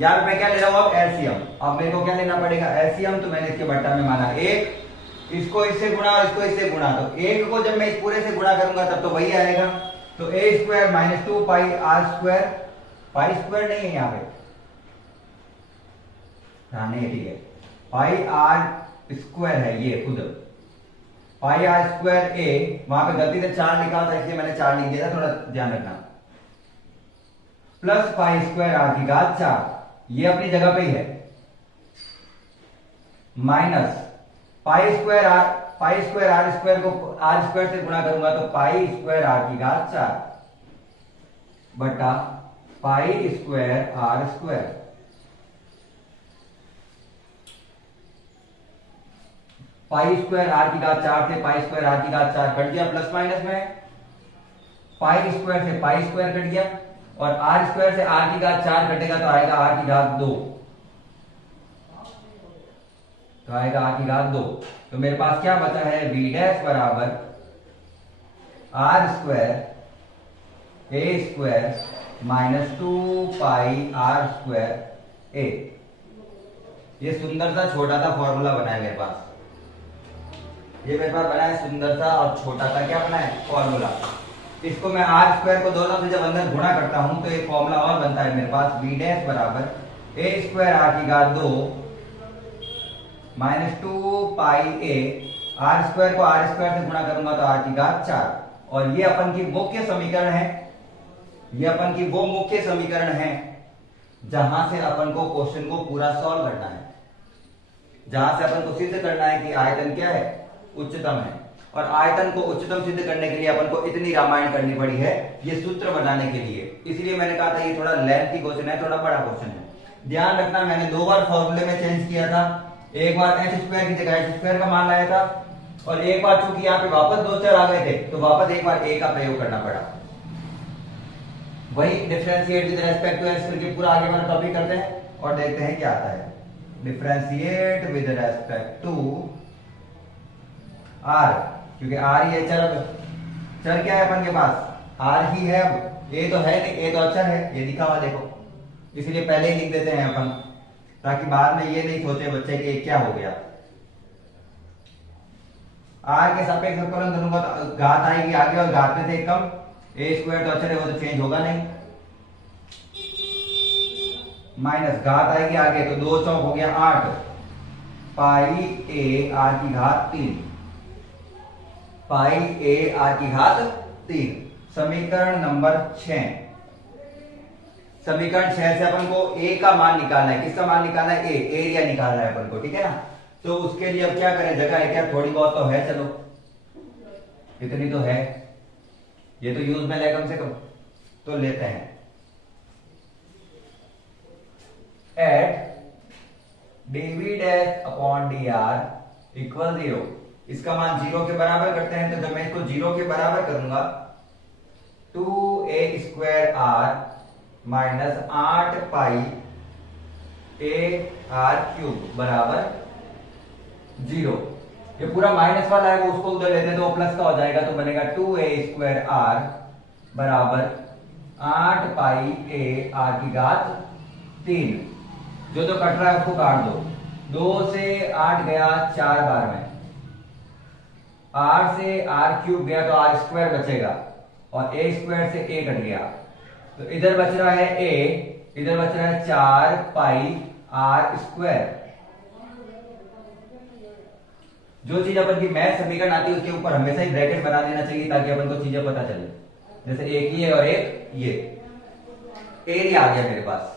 यहां पे मैं क्या ले रहा हूं अब, एलसीएम। अब मेरे को क्या लेना पड़ेगा, एलसीएम, तो मैंने इसके बट्टा में माना 1, इसको इससे गुणा और इसको इससे गुणा, तो 1 को जब मैं इस पूरे से गुणा करूंगा तब तो वही आएगा, तो A square minus 2 pi are square, pi square नहीं है यहाँ पे, हाँ नहीं ठीक है, पाई आर स्क्वायर है ये खुद, पाई आर स्क्वायर ए, वहां पे गलती से 4 लिखा था इसलिए मैंने 4 लिख दिया था, थोड़ा ध्यान रखना, प्लस पाई स्क्वायर आर की घात 4, ये अपनी जगह पे ही है, minus pi square r square को आर स्क्वायर से गुणा करूंगा तो पाई स्क्वायर आर की घात 4 बटा pi square r square, pi square are की घात 4 से पाई स्क्वायर आर की घात 4 कट गया, प्लस माइनस में पाई स्क्वायर से पाई स्क्वायर कट गया, और आर स्क्वायर से आर की घात 4 कटेगा तो आएगा आर की घात 2, तो आएगा आर की घात 2। तो मेरे पास क्या बचा है, बी डैश बराबर R square A square minus 2 pi are square A. ये सुंदर सा छोटा सा फॉर्मूला बना है मेरे पास, ये मेरे पास बना है सुंदर सा और छोटा सा क्या बना है फॉर्मूला। इसको मैं आर स्क्वायर को दोनों से जब अंदर गुणा करता हूं तो एक फॉर्मूला और बनता है मेरे पास, बी डैश बराबर ए स्क्वायर आर की घात 2 minus 2 pi A, are square को आर स्क्वायर से गुणा करूंगा तो आर की घात 4, और ये अपन की मुख्य समीकरण है, ये अपन की वो मुख्य समीकरण है जहां से अपन को क्वेश्चन को पूरा सॉल्व करना है, जहां से अपन को सिद्ध करना है कि आयतन क्या है, उच्चतम है, और आयतन को उच्चतम सिद्ध करने के लिए अपन को इतनी रामायण करनी पड़ी है ये सूत्र बनाने के लिए। इसलिए मैंने कहा था ये थोड़ा लेंथी क्वेश्चन है, थोड़ा बड़ा क्वेश्चन है। ध्यान रखना मैंने 2 बार फॉर्मूले में चेंज किया था, एक बार एच स्क्वायर की जगह एच स्क्वायर का मान लाया था, और एक बार चूंकि यहाँ पे वापस 2 चर आ गए थे तो वापस एक बार ए का प्रयोग करना पड़ा। वही differentiate with respect to x करके पूरा आगे वाला टॉपिक करते हैं और देखते हैं क्या आता है। Differentiate with respect to r, क्योंकि आर ही है चर, चर क्या है अपन के पास आर ही है, अब ए तो है नहीं, ए तो अचर है, ये दिखा हुआ देखो, इसलिए पहले ही लिख देते हैं अपन ताकि बाद में ये नहीं सोचे बच्चे कि क्या हो गया। आर के सापेक्ष अवकलन करूंगा तो घात आएगी आगे और घात में से कम, ए स्क्वायर तो अचर है वो तो चेंज होगा नहीं, माइनस घात आएगी आगे तो 2 चौक हो गया 8, पाई ए आर की घात 3, पाई ए आर की घात 3। समीकरण नंबर 6। समीकरण 6 से अपन को ए का मान निकालना है। किसका मान निकालना है? ए, एरिया निकालना है अपन को, ठीक है ना। तो उसके लिए अब क्या करें, जगह है क्या, थोड़ी बहुत तो है, चलो इतनी तो है, ये तो यूज में है कम से कम, तो लेते हैं। At dv dash upon dr equal 0, इसका मान 0 के बराबर करते हैं। तो जब मैं इसको 0 के बराबर करूंगा, 2a square r minus 8 pi A R cube बराबर 0। ये पूरा माइनस वाला है, वो उसको उधर लेते हैं तो वो प्लस का हो जाएगा, तो बनेगा 2a स्क्वायर r बराबर 8 पाई ए आर की घात 3। जो तो कट रहा है उसको काट दो। 2 से 8 गया 4 बार में, 8 से आर क्यूब गया तो आर स्क्वायर बचेगा, और ए स्क्वायर से ए कट गया, तो इधर बच रहा है ए, इधर बच रहा है 4 पाई आर स्क्वायर। जो चीज अपन की मैथ समीकरण आती है उसके ऊपर हमेशा ही ब्रैकेट बना देना चाहिए, ताकि अपन को चीजें पता चले। जैसे एक ये और एक ये, एरिया आ गया मेरे पास।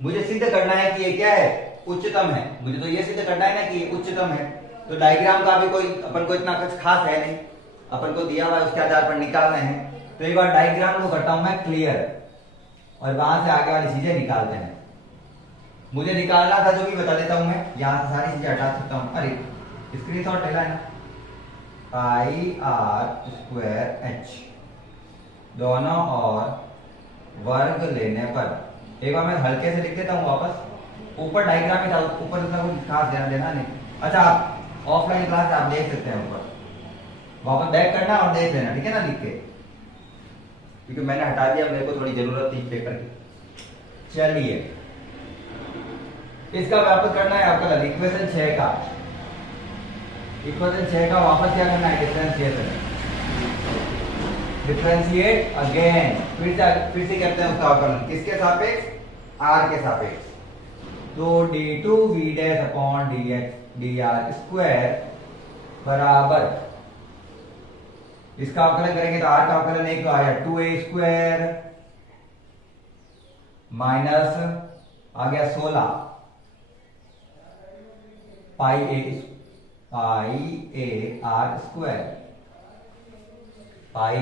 मुझे सिद्ध करना है कि ये क्या है, उच्चतम है। मुझे तो ये सिद्ध करना है ना कि ये उच्चतम है। तो डायग्राम का भी कोई अपन को इतना कुछ खास है नहीं, अपन को दिया हुआ है उसके आधार पर निकालना है। तो एक बार डायग्राम को करता हूं मैं क्लियर, और वहां से आगे वाली चीजें निकालते हैं। मुझे निकालना था जो भी बता देता हूं मैं, यहां से सारी चीजें हटा सकता हूं। अरे स्क्रीनशॉट लेना है ना। पाई आर स्क्वायर एच, दोनों और वर्ग लेने पर, एक बार मैं हल्के से लिख देता हूं वापस। ऊपर डायग्राम में था, ऊपर इतना कुछ खास ध्यान देना नहीं। अच्छा, आप ऑफलाइन क्लास आप देख सकते हैं, ऊपर वापस बैक करना और देख लेना, ठीक है ना, लिख के, क्योंकि मैंने हटा दिया, मेरे को थोड़ी जरूरत थी पेपर की। चलिए, इसका वापस करना है आपका इक्वेशन 6 का। इक्वेशन 6 का वापस क्या करना है, डिफरेंशिएशन, डिफरेंशिएट अगेन, फिर से करते हैं उसका अवकलन। किसके सापेक्ष? आर के सापेक्ष। तो d2v dash upon dr square बराबर, इसका अवकलन करेंगे तो आर का अवकलन एक तो आया 2a स्क्वायर माइनस आ गया 16 pi A R square, pi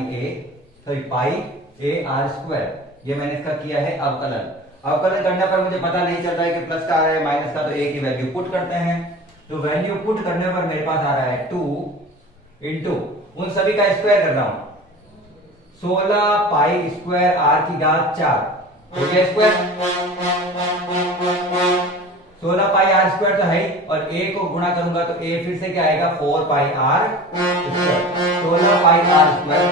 A R square. ये मैंने इसका किया है अवकलन। अवकलन करने पर मुझे पता नहीं चल रहा है कि प्लस का आ रहा है माइनस का, तो ए की वैल्यू पुट करते हैं। तो वैल्यू पुट करने पर मेरे पास आ रहा है 2 इंटू उन सभी का स्क्वायर कर रहा हूं, 16 पाई स्क्वायर आर की घात 4 हो गया स्क्वायर। 16 पाई आर स्क्वायर तो है, और ए को गुणा करूंगा तो ए फिर से क्या आएगा, 4 pi are square. 16 pi are square,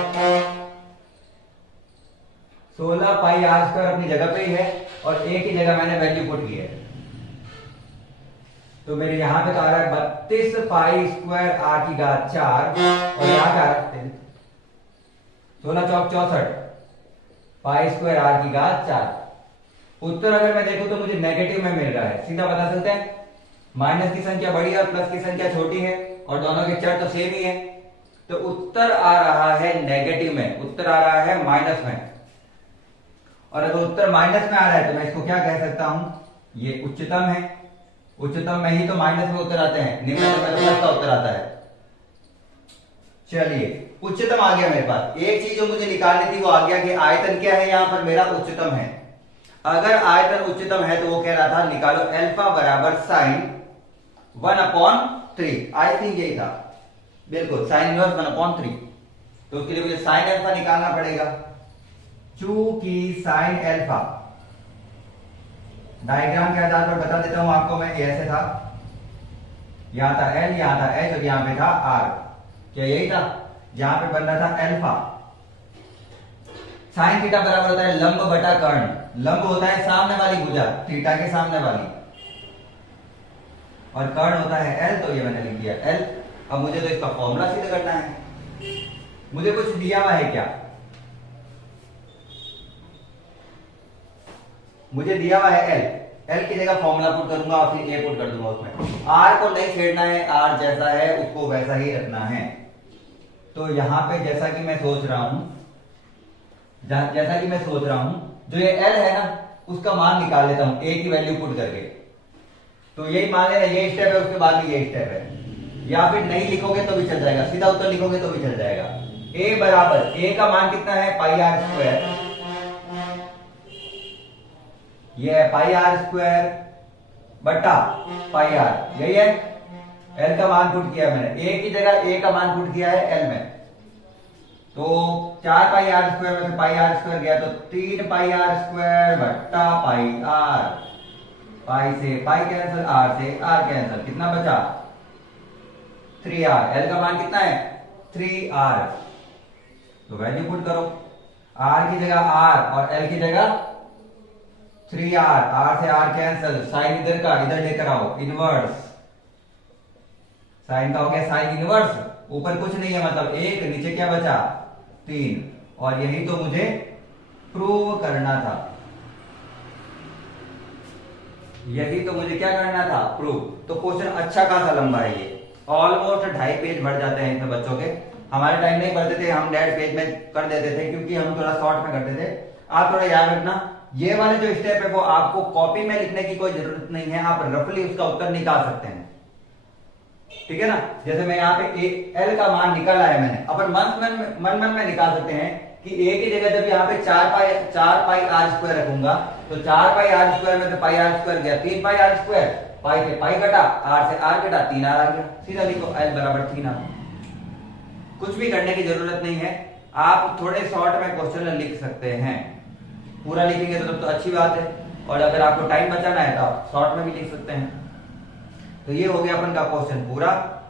16 pi are square अपनी जगह पे ही है, और ए की जगह मैंने वैल्यू पुट की है। तो मेरे यहां पे तो आ रहा है 32 पाई स्क्वायर आर की घात 4, और यहां पे आ रहा है 16 चौक 64 पाई स्क्वायर आर की घात 4। उत्तर अगर मैं देखूं तो मुझे नेगेटिव में मिल रहा है। सीधा बता सकते हैं, माइनस की संख्या बड़ी है और प्लस की संख्या छोटी है, और दोनों के चर तो सेम ही है। तो उत्तर आ रहा है नेगेटिव में, उत्तर आ रहा है माइनस में। और अगर उत्तर माइनस में आ रहा है तो मैं इसको क्या कह सकता हूं, ये उच्चतम है। उच्चतम में ही तो माइनस में उत्तर आते हैं, निम्नतम में तो प्लस का उत्तर आता है। चलिए, उच्चतम आ गया मेरे पास। एक चीज जो मुझे निकालनी थी वो आ गया कि आयतन क्या है, यहां पर मेरा उच्चतम है। अगर आयतन उच्चतम है तो वो कह रहा था निकालो अल्फा बराबर साइन 1/3। आई थिंक यही था, बिल्कुल साइन इनवर्स 1/3। तो उसके लिए मुझे साइन अल्फा निकालना पड़ेगा। चूंकि साइन अल्फा, डायग्राम के आधार पर बता देता हूं आपको मैं, ऐसे था, यहां था एल, यहां था एच, और यहां पे था आर। क्या यही था? जहां पे बन रहा था अल्फा। साइन थीटा बराबर होता है लंब बटा कर्ण। लंब होता है सामने वाली भुजा, थीटा के सामने वाली, और कर्ण होता है एल। तो ये मैंने लिख दिया एल। अब मुझे तो इसका फॉर्मूला सिद्ध करना है। मुझे कुछ दिया हुआ है क्या? मुझे दिया हुआ है एल, एल की जगह फॉर्मूला पुट करूंगा और फिर ए पुट कर दूंगा उसमें। आर को नहीं छेड़ना है, आर जैसा है उसको वैसा ही रखना है। तो यहां पे जैसा कि मैं सोच रहा हूं जो ये एल है ना उसका मान निकाल लेता हूं ए की वैल्यू पुट करके। तो यही मान लेना ये स्टेप है, उसके बाद भी ये स्टेप है, या फिर नहीं लिखोगे तो भी चल जाएगा, सीधा उत्तर लिखोगे तो भी चल जाएगा। ए बराबर ए का मान कितना है पाई आर स्क्वायर, ये है पाई आर स्क्वायर बटा पाई आर, यही है। एल का मान पुट किया मैंने, ए की जगह ए का मान पुट किया है एल में, तो 4 पाई आर स्क्वायर में से पाई आर स्क्वायर गया तो 3 पाई आर स्क्वायर बट्टा पाई आर, पाई से पाई कैंसिल, आर से आर कैंसिल, कितना बचा 3r। एल का मान कितना है 3r, तो वैल्यू पुट करो, r की जगह r और l की जगह 3r, r से r कैंसिल, साइन इधर का इधर लेकर आओ इनवर्स, साइन का हो गया साइन इनवर्स, ऊपर कुछ नहीं है मतलब 1, नीचे क्या बचा 3, और यही तो मुझे प्रूव करना था, यही तो मुझे क्या करना था प्रूव। तो क्वेश्चन अच्छा खासा लंबा है, ये ऑलमोस्ट 2.5 पेज भर जाते हैं इसमें बच्चों के। हमारे टाइम नहीं भरते थे, हम 1.5 पेज में कर देते थे क्योंकि हम थोड़ा शॉर्ट में करते थे। आप थोड़ा याद रखना, ये वाले जो स्टेप है वो आपको कॉपी में लिखने की कोई जरूरत नहीं है, आप रफली उसका उत्तर निकाल सकते हैं, ठीक है ना। जैसे मैं यहाँ पे एल का मान निकाला है मैंने, अपन मन में निकाल सकते हैं कि ए की जगह जब यहाँ पे 4 पाई आर स्क्वायर रखूंगा तो 4 पाई आर स्क्वायर में से पाई आर स्क्वायर गया 3 पाई आर स्क्वायर, पाई से पाई कटा, आर से आर कटा, 3 आर आ गया, सीधा लिखो एल बराबर 3 आर। कुछ भी करने की जरूरत नहीं है, आप थोड़े शॉर्ट में क्वेश्चन लिख सकते हैं, पूरा लिखेंगे तो अच्छी बात है, और अगर आपको टाइम बचाना है तो आप शॉर्ट में भी लिख सकते हैं। तो ये हो गया अपन का क्वेश्चन पूरा।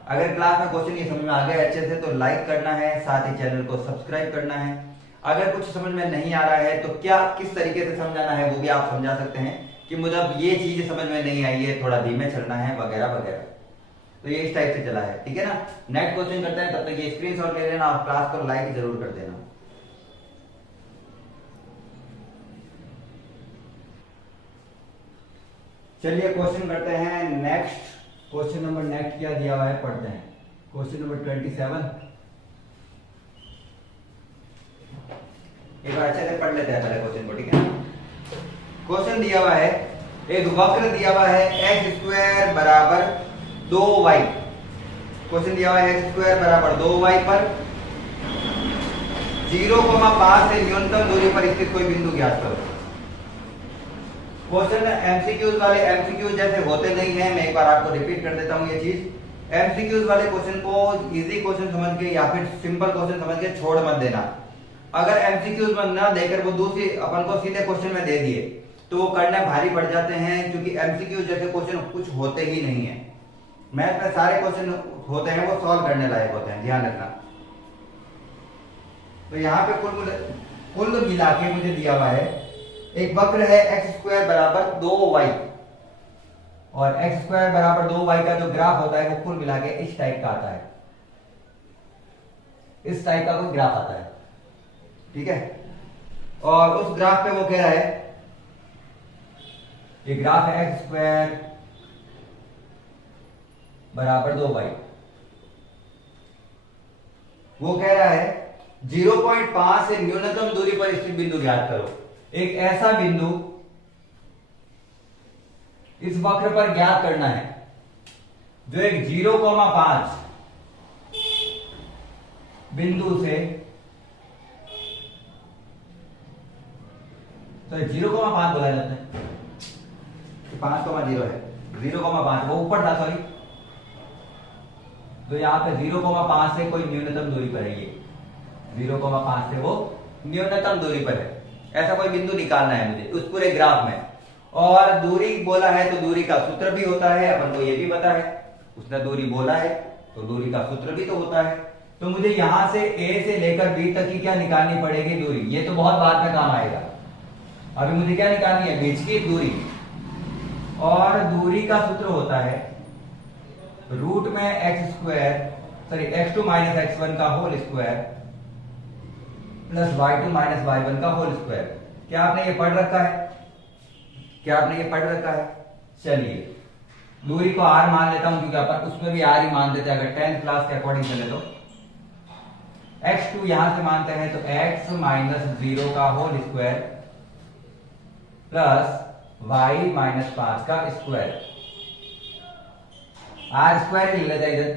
अगर क्लास में क्वेश्चन ये समझ में आ गया अच्छे से तो लाइक करना है, साथ ही चैनल को सब्सक्राइब करना है। अगर कुछ समझ में नहीं आ रहा है तो क्या किस तरीके से समझाना है वो भी आप समझा सकते हैं कि मुझे ये चीज समझ में नहीं आई है, थोड़ा धीमे चलना है वगैरह वगैरह। तो ये इस टाइप से चला है, ठीक है ना। नेक्स्ट क्वेश्चन करते हैं, तब तक ये स्क्रीनशॉट ले लेना और क्लास को लाइक जरूर कर देना। चलिए क्वेश्चन करते हैं नेक्स्ट। क्वेश्चन नंबर नेक्स्ट क्या दिया हुआ है पढ़ते हैं। क्वेश्चन नंबर 27 एक बार अच्छे से पढ़ लेते हैं पहले क्वेश्चन को, ठीक है। क्वेश्चन दिया हुआ है, एक वक्र दिया हुआ है एक्स स्क्वायर बराबर 2y। क्वेश्चन दिया हुआ है एक्स स्क्वायर बराबर 2y पर 0,5 से न्यूनतम दूरी पर स्थित कोई बिंदु ज्ञात करो। क्वेश्चन एमसीक्यूज वाले एमसीक्यूज जैसे होते नहीं है, मैं एक बार आपको रिपीट कर देता हूं ये चीज। एमसीक्यूज वाले क्वेश्चन को इजी क्वेश्चन समझ के या फिर सिंपल क्वेश्चन समझ के छोड़ मत देना। अगर एमसीक्यूज में ना देकर वो दूसरी अपन को सीधे क्वेश्चन में दे दिए तो वो करने भारी पड़ जाते हैं, क्योंकि एमसीक्यूज जैसे क्वेश्चन कुछ होते ही नहीं है। मैथ में सारे क्वेश्चन होते हैं वो सॉल्व करने लायक होते हैं, ध्यान रखना। तो यहाँ पे कुल मिला के मुझे दिया हुआ है एक वक्र है एक्स स्क्वायर बराबर 2y, और एक्स स्क्वायर बराबर 2y का जो ग्राफ होता है वो कुल मिला के इस टाइप का आता है, इस टाइप का कोई ग्राफ आता है, ठीक है। और उस ग्राफ पे वो कह रहा है, ये ग्राफ है एक्स स्क्वायर बराबर 2y, वो कह रहा है 0.5 से न्यूनतम दूरी पर स्थित बिंदु ज्ञात करो। एक ऐसा बिंदु इस वक्र पर ज्ञात करना है जो एक 0,5 बिंदु से, तो 0,5 बोला जाता है, 5,0 है, 0,5 वो ऊपर था, सॉरी। तो यहां पे 0,5 से कोई न्यूनतम दूरी पर है, ये 0,5 से वो न्यूनतम दूरी पर है, ऐसा कोई बिंदु निकालना है मुझे उस पूरे ग्राफ में। और दूरी बोला है तो दूरी का सूत्र भी होता है, अपन को ये भी पता है, उसने दूरी बोला है तो दूरी का सूत्र भी तो होता है। तो मुझे यहां से ए से लेकर बी तक की क्या निकालनी पड़ेगी दूरी, ये तो बहुत बाद में काम आएगा। अभी मुझे क्या निकालनी है, बीच की दूरी, और दूरी का सूत्र होता है रूट में x square, sorry x2 minus x1 का whole square plus y2 minus y1 का होल स्क्वायर। क्या आपने ये पढ़ रखा है? क्या आपने ये पढ़ रखा है? चलिए दूरी को r मान लेता हूं, क्योंकि अपन उसमें भी r ही मान देते हैं अगर 10th क्लास के अकॉर्डिंग चले तो। x2 यहां से मानते हैं तो x माइनस 0 का whole square plus y minus 5 का स्क्वायर, r स्क्वायर ही ले लेते हैं इधर,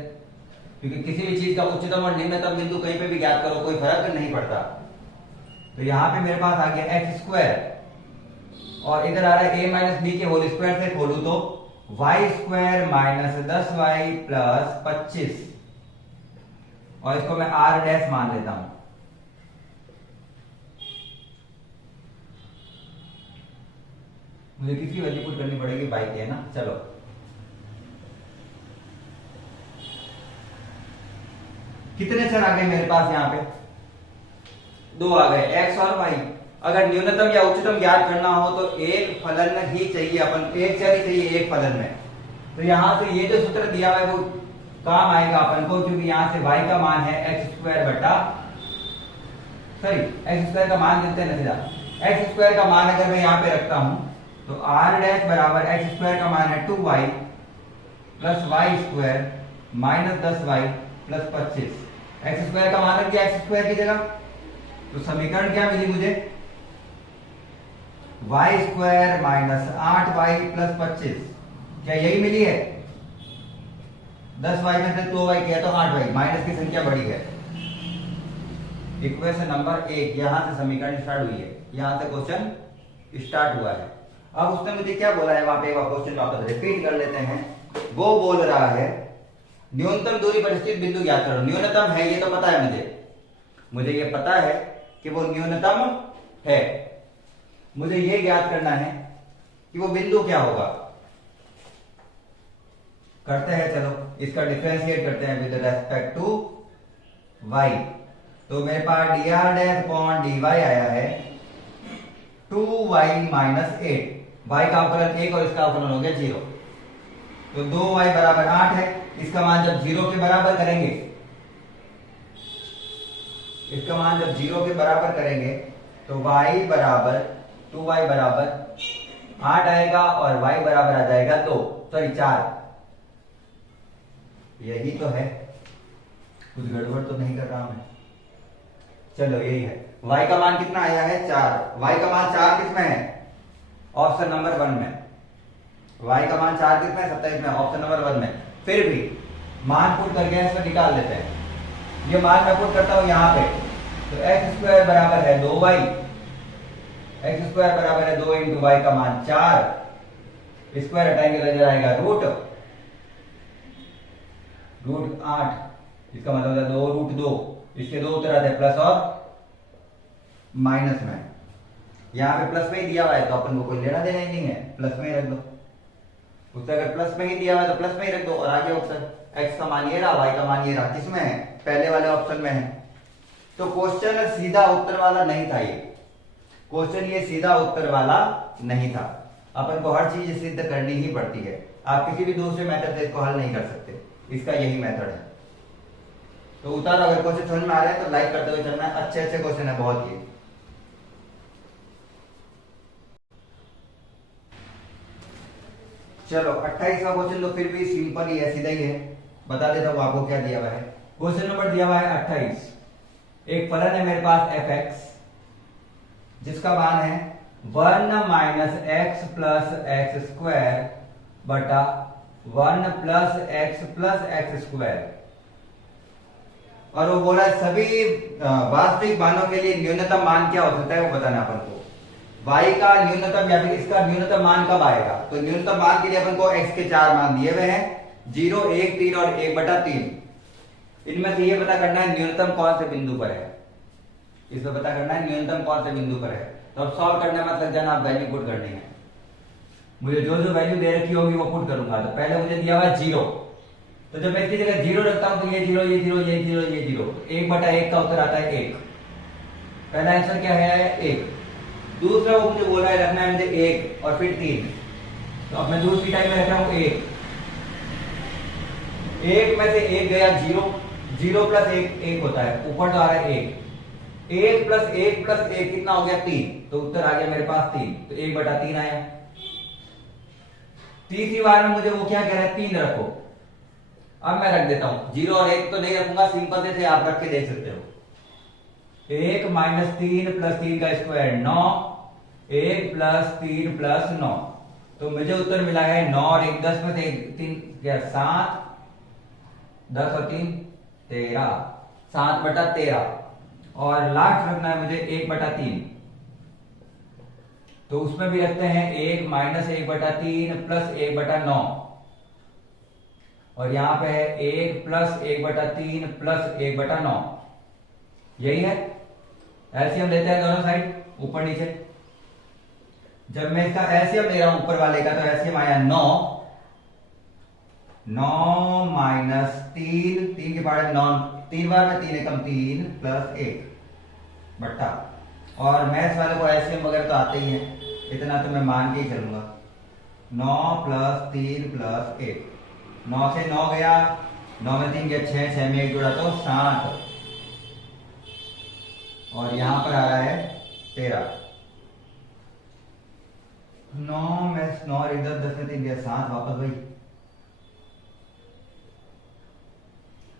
क्योंकि किसी भी चीज का उच्चतम और निम्नतम बिंदु कहीं पे भी ज्ञात करो कोई फर्क नहीं पड़ता। तो यहां पे मेरे पास आ गया एक्स स्क्वायर और इधर आ रहा है a माइनस बी के होल स्क्वायर से खोलू तो Y square minus 10y plus 25, और इसको मैं r डैश मान लेता हूं। मुझे किसकी वैल्यू पुट करनी पड़ेगी? y की, है ना। चलो कितने चर आ गए मेरे पास? यहाँ पे 2 आ गए, x और y। अगर न्यूनतम या उच्चतम ज्ञात करना हो तो एक फलन ही चाहिए, अपन एक चर ही चाहिए एक फलन में। तो यहां से ये जो सूत्र दिया हुआ है वो काम आएगा अपन को, क्योंकि यहां से y का मान है एक्स स्क्वायर बटा एक्स स्क्वायर का मान देते हैं ना सीधा। एक्स स्क्वायर का मान अगर मैं यहां पे रखता हूं तो r डैश बराबर एक्स स्क्वायर का मान है 2y plus y square minus 10y plus 25। X square का मान रख दिया एक्स स्क्वायर की जगह, तो समीकरण क्या मिली मुझे? Y square minus 8y plus 25। क्या यही मिली है? 10y में से 2y किया तो 8y, माइनस की संख्या बड़ी है। इक्वेशन नंबर 1 यहां से समीकरण स्टार्ट हुई है, यहां से क्वेश्चन स्टार्ट हुआ है। अब उसने मुझे क्या बोला है वहां पे, क्वेश्चन वापस रिपीट कर लेते हैं। वो बोल रहा है न्यूनतम दूरी पर स्थित बिंदु ज्ञात करो। न्यूनतम है ये तो पता है मुझे ये पता है कि वो न्यूनतम है। मुझे ये ज्ञात करना है कि वो बिंदु क्या होगा। करते हैं, चलो इसका डिफरेंशिएट करते हैं विद रेस्पेक्ट टू y। तो मेरे पास dr डैश अपॉन dy आया है 2y माइनस 8। y का अवकलन 1 और इसका अवकलन हो गया 0। तो 2y बराबर 8 है। इसका मान जब 0 के बराबर करेंगे, इसका मान जब 0 के बराबर करेंगे तो y बराबर 2y बराबर 8 आएगा और y बराबर आ जाएगा 4। यही तो है, कुछ गड़बड़ तो नहीं कर रहा मैं। चलो यही है। y का मान कितना आया है? 4। y का मान 4 किस में है? ऑप्शन नंबर 1 में। y का मान 4 किस में? 27 में, ऑप्शन नंबर 1 में। फिर भी मान पुट करके इसमें निकाल लेते हैं। ये मान मैं पुट करता हूं यहां पे, तो एक्स स्क्वायर बराबर है 2y, एक्स स्क्वायर बराबर है 2 इंटू वाई का मान 4, स्क्वायर हटाएंगे तो इधर आएगा रूट 8, इसका मतलब है 2 रूट 2। इसके दो उत्तर आते हैं प्लस और माइनस में। यहां पे प्लस में ही दिया हुआ है तो अपन को कोई लेना देना ही नहीं है, प्लस में ही रख दो। उससे अगर प्लस में ही दिया हुआ है तो प्लस में ही रख दो, और आगे ऑप्शन एक्स का मान ये रहा, वाई का मान ये रहा, किसमें है? पहले वाले ऑप्शन में है। तो क्वेश्चन सीधा उत्तर वाला नहीं था ये, क्वेश्चन ये सीधा उत्तर वाला नहीं था। अपन को हर चीज सिद्ध करनी ही पड़ती है, आप किसी भी दूसरे मेथड से इसको हल नहीं कर सकते, इसका यही मेथड है। तो उतारो, अगर क्वेश्चन समझ में आ रहा है तो लाइक करते हुए चलना है, अच्छे अच्छे क्वेश्चन है बहुत ही। चलो 28वां क्वेश्चन तो फिर भी सिंपल ही है, सीधा ही है, बता देता हूं आपको क्या दिया हुआ है। क्वेश्चन नंबर दिया हुआ है 28। एक फलन है मेरे पास fx जिसका मान है 1 minus x plus x square बटा 1 प्लस एक्स स्क्वायर, और वो बोला सभी वास्तविक मानों के लिए न्यूनतम मान क्या हो सकता है वो बताना अपन को। y का न्यूनतम या फिर इसका न्यूनतम मान कब आएगा, तो न्यूनतम मान के लिए अपन को x के 4 मान दिए हुए हैं, 0, 1, 3 और 1/3। इनमें से ये पता करना है न्यूनतम कौन से बिंदु पर है, इसमें पता करना है न्यूनतम कौन से बिंदु पर है। तो अब सॉल्व करने में लग जाना, आप वैल्यू पुट करनी है। मुझे जो जो वैल्यू दे रखी होगी वो पुट करूंगा। तो पहले मुझे दिया हुआ है 0, तो जब मैं इसकी जगह 0 रखता हूं तो ये 0, ये 0, ये 0, ये 0, 1/1 का उत्तर आता है 1। पहला आंसर क्या है? 1। दूसरा वो मुझे बोल रहा है रखना है मुझे 1 और फिर 3, तो अब मैं दूसरी टाइम में रख रहा हूं 1। 1 में से 1 गया 0, 0 प्लस 1 होता है, ऊपर तो आ रहा है 1। 1 प्लस 1 प्लस 1 कितना हो गया? 3, तो उत्तर आ गया मेरे पास 3, तो 1/3 आया। तीसरी बार में मुझे वो क्या कह रहा है, 3 रखो। अब मैं रख देता हूं, 0 और 1 तो नहीं रखूंगा, सिंपल से थे, आप रख के देख सकते हो। 1 - 3 + 3 का स्क्वायर 9, 1 + 3 + 9, तो मुझे उत्तर मिला है 9 और 1 10 में से 3 क्या 7, 10 और 3 13, 7/13। और लास्ट रखना है मुझे 1/3, तो उसमें भी रखते हैं 1 - 1/3 + 1/9, और यहां पे है 1 + 1/3 + 1/9। यही है, एलसीएम लेते हैं दोनों साइड ऊपर नीचे। जब मैं इसका एलसीएम ले रहा हूं ऊपर वाले का, तो एलसीएम आया 9, 9 - 3, 3 की पावर 9, 3 बार में 3 एकम 3 + 1 बट्टा। और मैथ्स वाले को एलसीएम वगैरह तो आते ही है, इतना तो मैं मान के ही चलूंगा। 9 + 3 + 1, 9 से 9 गया, 9 में 3 गया 6, 6 में 1 जोड़ा तो 7, और यहां पर आ रहा है 13। 9 में 9 इधर 10 में 3 गया 7, वापस वही।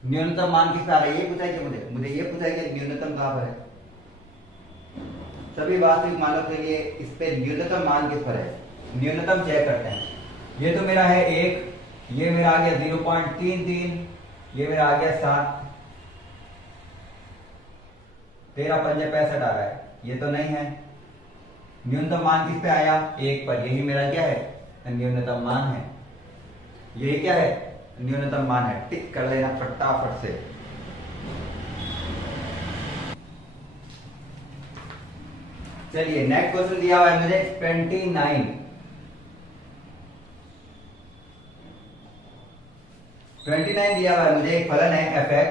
न्यूनतम मान किस पे आ रहा है, ये पूछा है कि मुझे ये पूछा है कि न्यूनतम कहां पर है। सभी वास्तविक मानों के लिए इस पे न्यूनतम मान किस पर है, न्यूनतम चेक करते हैं। ये तो मेरा है 1, ये मेरा आ गया 0.33, ये मेरा आ गया 7, 13 पंजे 65 आ रहा है, ये तो नहीं है। न्यूनतम मान किस पे आया, 1 पर, यही मेरा क्या है, न्यूनतम मान है। यही क्या है, न्यूनतम मान है। टिक कर लेना फटाफट से। चलिए नेक्स्ट क्वेश्चन दिया हुआ है मुझे 29 दिया हुआ है मुझे। एक फलन है f(x)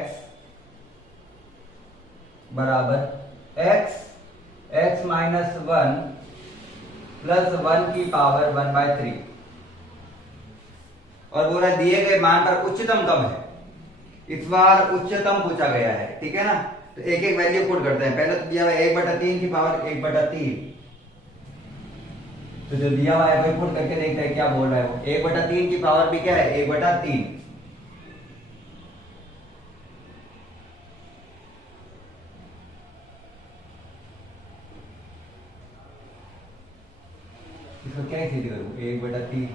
बराबर x (1 + 1 की पावर 1/3), और बोला दिए गए मान पर उच्चतम कम है। इस बार उच्चतम पूछा गया है, ठीक है ना। तो एक एक वैल्यू पुट करते हैं। पहले तो दिया हुआ है 1/3 की पावर 1/3, तो जो दिया हुआ है वही पुट करके देखते हैं क्या बोल रहा है वो। 1/3 की पावर भी क्या है, 1/3। इसको क्या सीधी करूं, 1/3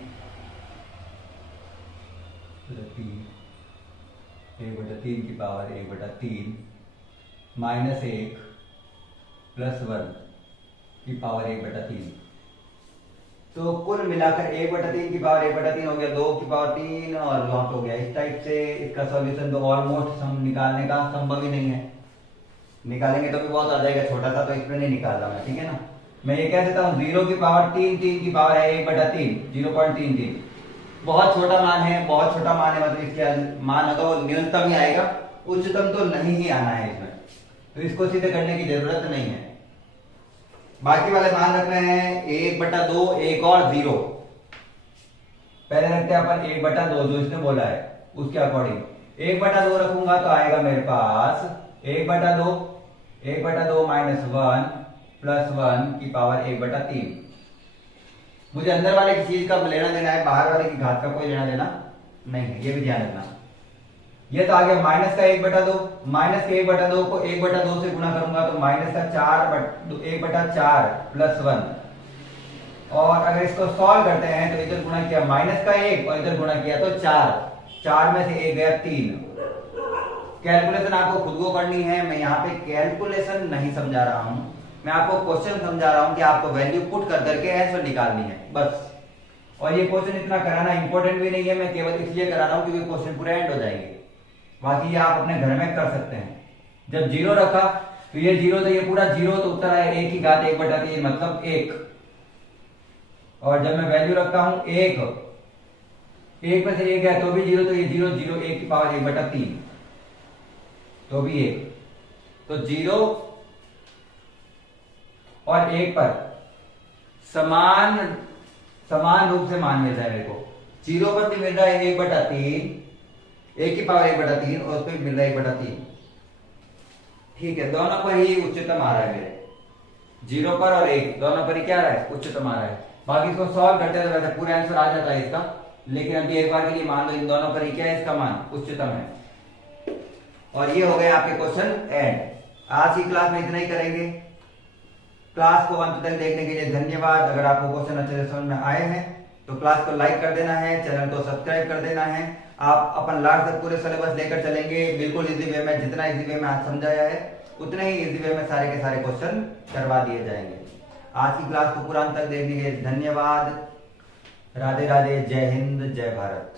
1/3 की पावर 1/3 -1 + 1 की पावर 1/3, तो कुल मिलाकर 1/3 की पावर 1/3 हो गया, 2 की पावर 3 और वहां पे हो गया। इस टाइप से इसका सॉल्यूशन तो ऑलमोस्ट हम निकालने का संभव ही नहीं है। निकालेंगे तो भी बहुत आ जाएगा, छोटा सा तो इसमें नहीं निकाल रहा मैं, ठीक है ना। मैं ये कह देता हूँ 0 की पावर 3, 3 की पावर है 1/3, 0.33। बहुत छोटा मान है, बहुत छोटा मान है, मतलब इसके मान है तो न्यूनतम ही आएगा, उच्चतम तो नहीं ही आना है इसमें, तो इसको सीधे करने की जरूरत नहीं है। बाकी वाले मान रख रहे हैं 1/2, एक और 0। पहले रखते हैं अपन 1/2, जो इसने बोला है उसके अकॉर्डिंग 1/2 रखूंगा तो आएगा मेरे पास 1/2 -1 + 1 की पावर 1/3। मुझे अंदर वाले की चीज का लेना देना है, बाहर वाले की घात का कोई लेना देना नहीं है, ये भी ध्यान रखना। ये तो आ गया माइनस का 1/2, माइनस के 1/2 को 1/2 से गुणा करूंगा तो माइनस का 1/4 + 1। और अगर इसको सॉल्व करते हैं तो इधर गुणा किया माइनस का 1 और इधर गुणा किया तो 4, 4 में से 1 गया 3। कैलकुलेशन आपको खुद को करनी है, मैं यहाँ पे कैलकुलेशन नहीं समझा रहा हूं, मैं आपको क्वेश्चन समझा रहा हूं कि आपको वैल्यू पुट कर करके आंसर निकालनी है बस। और ये क्वेश्चन इतना कराना इंपॉर्टेंट भी नहीं है, मैं केवल इसलिए करा रहा हूं क्योंकि क्वेश्चन पूरे एंड हो जाएंगे। बाकी ये आप अपने घर में कर सकते हैं। जब 0 रखा तो ये 0, तो ये पूरा 0, तो उत्तर आया 1 की घात 1/3 मतलब 1। और जब मैं वैल्यू रखता हूं 1 में से 1 है तो भी 0, तो ये 0 0 1 की पावर 1/3 तो भी 1। तो 0 और 1 पर समान रूप से मान मिल रहा है मेरे को। 0 पर भी मिल रहा है 1/3, 1 की पावर 1/3, और उस पर मिल रहा है 1/3। ठीक है, दोनों पर ही उच्चतम आ रहा है मेरे, 0 पर और 1 दोनों पर ही क्या आ रहा है, उच्चतम आ रहा है। बाकी इसको सॉल्व करते हैं तो वैसे पूरा आंसर आ जाता है इसका, लेकिन अभी एक बार के लिए मान लो इन दोनों पर ही क्या है, इसका मान उच्चतम है। और ये हो गए आपके क्वेश्चन एंड। आज की क्लास में इतना ही करेंगे। क्लास को अंत तक देखने के लिए धन्यवाद। अगर आपको क्वेश्चन अच्छे से समझ में आए हैं तो क्लास को लाइक कर देना है, चैनल को सब्सक्राइब कर देना है। आप अपन लास्ट तक पूरे सिलेबस लेकर चलेंगे बिल्कुल इजी वे में। जितना इजी वे में आज समझाया है उतने ही इजी वे में सारे के सारे क्वेश्चन करवा दिए जाएंगे। आज की क्लास को पूरा अंत तक देखने के लिए धन्यवाद। राधे राधे, जय हिंद, जय भारत।